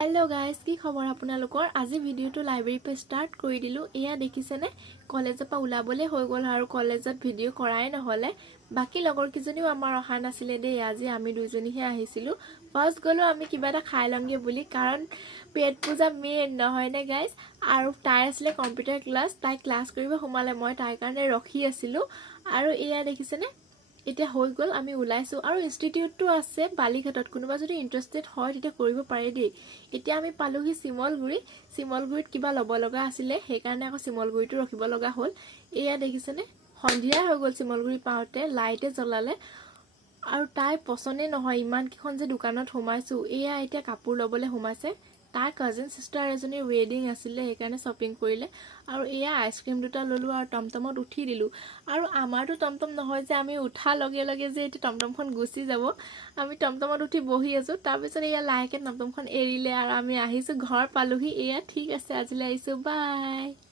hello guys की खबर আপোনালোকৰ আজি ভিডিওটো লাইব্ৰেৰী पे स्टार्ट কৰি দিলো এয়া দেখিছেনে কলেজৰ পৰা ওলাবলে হৈ গল আৰু কলেজত ভিডিও কৰাই নহলে বাকি লগৰ কিজনীও আমাৰ অহা নাছিলে দে আজি আমি দুইজনীহে আহিছিলো ফাৰ্স্ট গলো আমি কিবা এটা খাই লংগে বুলি কাৰণ পেট পূজা মেন নহয় নে গাইস আৰু তাই আসলে কম্পিউটাৰ ক্লাস তাই ক্লাস কৰিব সোমালে মই তাই কাৰণে ৰখি আছিলো আৰু এয়া দেখিছেনে এটা হৈ গল আমি উলাইছো আৰু ইনষ্টিটিউটটো আছে বালিঘাটত কোনোবা যদি ইন্টাৰেস্টেড হয় তেতিয়া কৰিব পাৰে দেই এতিয়া আমি পালোহি সিমলগুৰিত কিবা লব লগা আছিল সেই কাৰণে আকৌ সিমলগুৰিটো ৰখিব লগা হ'ল এয়া দেখিছেনে সন্ধিয়া হৈ গল সিমলগুৰি পাওতে লাইটে জ্বলালে আৰু তাই পছনে নহয় ইমান কিখন যে দোকানত সোমাইছো এয়া এতিয়া কাপোৰ লবলে সোমাইছে তাই কাজিন সিস্টাৰ এজনী ৱেডিং আছিল সেই কাৰণে শপিং কৰিলে আৰু এয়া আইসক্ৰীম দুটা ললো আৰু টমটমত উঠি দিলো আৰু আমাৰটো টমটম নহয় যে আমি উঠা লগে লগে যে এটি টমটমখন গুচি যাব আমি টমটমত উঠি বহি আছো তাৰ পিছত এয়া লাহেকে টমটমখন এৰিলে আৰু আমি আহিছো ঘৰ পালোহি এয়া ঠিক আছে আজিলৈ আহিছো বাই